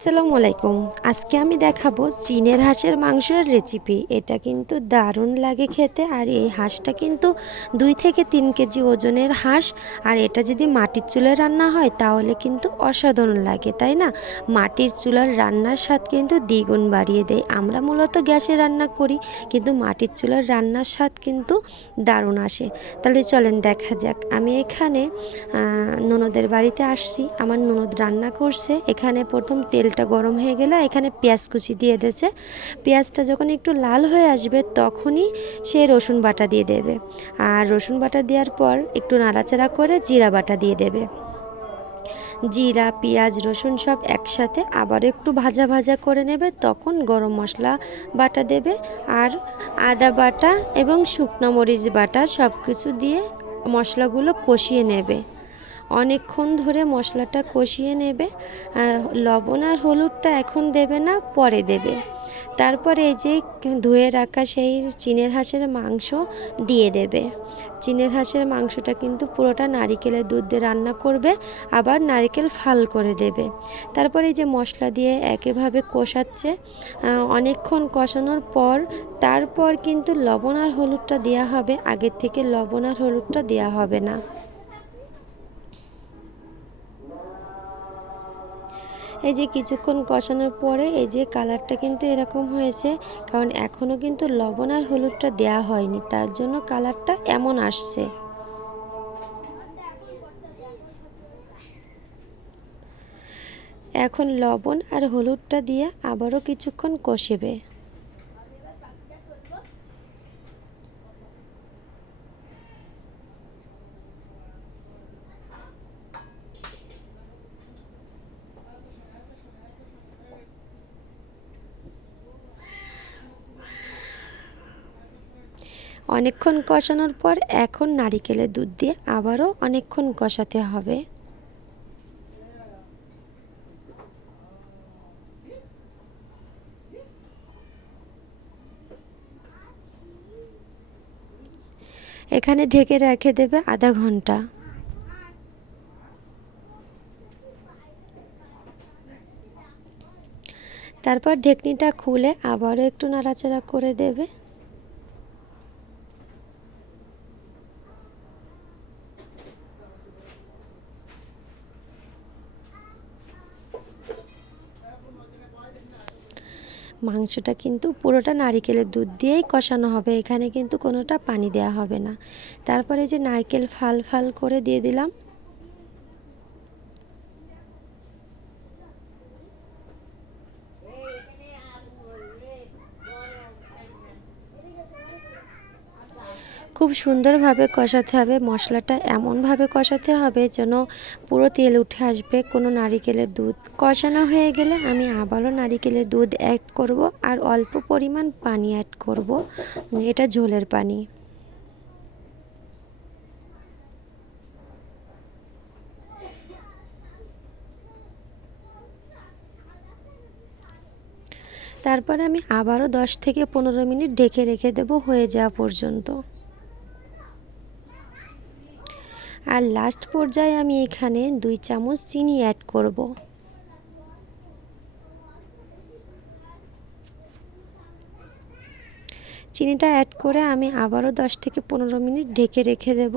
আসসালামু আলাইকুম। আজকে আমি দেখাবো চীনের হাঁসের মাংসের রেসিপি এটা কিন্তু দারুণ লাগে খেতে আর এই হাঁসটা কিন্তু দুই থেকে তিন কেজি ওজনের হাঁস। আর এটা যদি মাটির চুলায় রান্না হয় তাহলে কিন্তু অসাধারণ লাগে, তাই না? মাটির চুলার রান্নার স্বাদ কিন্তু দ্বিগুণ বাড়িয়ে দেয়। আমরা মূলত গ্যাসে রান্না করি, কিন্তু মাটির চুলার রান্নার স্বাদ কিন্তু দারুণ আসে। তাহলে চলেন দেখা যাক। আমি এখানে ননদের বাড়িতে আসছি। আমার ননদ রান্না করছে। এখানে প্রথম তেলটা গরম হয়ে গেলে এখানে পেঁয়াজ কুচি দিয়ে দিয়েছে। পেঁয়াজটা যখন একটু লাল হয়ে আসবে তখনই সে রসুন বাটা দিয়ে দেবে। আর রসুন বাটা দেওয়ার পর একটু নাড়াচাড়া করে জিরা বাটা দিয়ে দেবে। জিরা, পেঁয়াজ, রসুন সব একসাথে আবার একটু ভাজা ভাজা করে নেবে, তখন গরম মশলা বাটা দেবে। আর আদা বাটা এবং শুকনো মরিচ বাটা সব কিছু দিয়ে মশলাগুলো কষিয়ে নেবে। অনেকক্ষণ ধরে মশলাটা কষিয়ে নেবে। লবণ আর হলুদটা এখন দেবে না, পরে দেবে। তারপরে এই যে ধুয়ে রাখা সেই চিনের হাঁসের মাংস দিয়ে দেবে। চিনের হাঁসের মাংসটা কিন্তু পুরোটা নারিকেলের দুধ দিয়ে রান্না করবে, আবার নারকেল ফাল করে দেবে। তারপরে এই যে মশলা দিয়ে একেভাবে কষাচ্ছে অনেকক্ষণ কষানোর পর, তারপর কিন্তু লবণ আর হলুদটা দেওয়া হবে। আগের থেকে লবণ আর হলুদটা দেওয়া হবে না। এই যে কিছুক্ষণ কষানোর পরে এই যে কালারটা কিন্তু এরকম হয়েছে, কারণ এখনও কিন্তু লবণ আর হলুদটা দেওয়া হয়নি, তার জন্য কালারটা এমন আসছে। এখন লবণ আর হলুদটা দিয়ে আবারও কিছুক্ষণ কষিবে। অনেকক্ষণ কষানোর পর এখন নারিকেলের দুধ দিয়ে আবারও অনেকক্ষণ কষাতে হবে। এখানে ঢেকে রেখে দেবে আধা ঘণ্টা। তারপর ঢেকনিটা খুলে আবারও একটু নাড়াচাড়া করে দেবে। মাংসটা কিন্তু পুরোটা নারিকেলের দুধ দিয়েই কষানো হবে। এখানে কিন্তু কোনোটা পানি দেওয়া হবে না। তারপরে যে নারকেল ফাল ফাল করে দিয়ে দিলাম খুব সুন্দরভাবে কষাতে হবে, মশলাটা এমনভাবে কষাতে হবে যেন পুরো তেল উঠে আসবে। কোনো নারিকেলের দুধ কষানো হয়ে গেলে আমি আবারও নারিকেলের দুধ অ্যাড করব আর অল্প পরিমাণ পানি অ্যাড করব, এটা ঝোলের পানি। তারপর আমি আবারও দশ থেকে পনেরো মিনিট ঢেকে রেখে দেবো হয়ে যাওয়া পর্যন্ত। আর লাস্ট পর্যায়ে আমি এখানে দুই চামচ চিনি অ্যাড করব। চিনিটা অ্যাড করে আমি আবারও দশ থেকে পনেরো মিনিট ঢেকে রেখে দেব।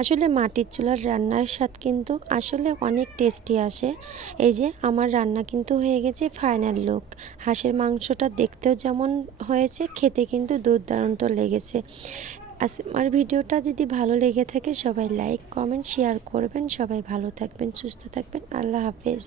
আসলে মাটির চুলার রান্নার স্বাদ কিন্তু আসলে অনেক টেস্টি আসে। এই যে আমার রান্না কিন্তু হয়ে গেছে ফাইনাল লুক হাঁসের মাংসটা দেখতেও যেমন হয়েছে, খেতে কিন্তু দুর্দান্ত লেগেছে। আমার ভিডিওটা যদি ভালো লেগে থাকে সবাই লাইক কমেন্ট শেয়ার করবেন। সবাই ভালো থাকবেন, সুস্থ থাকবেন। আল্লাহ হাফেজ।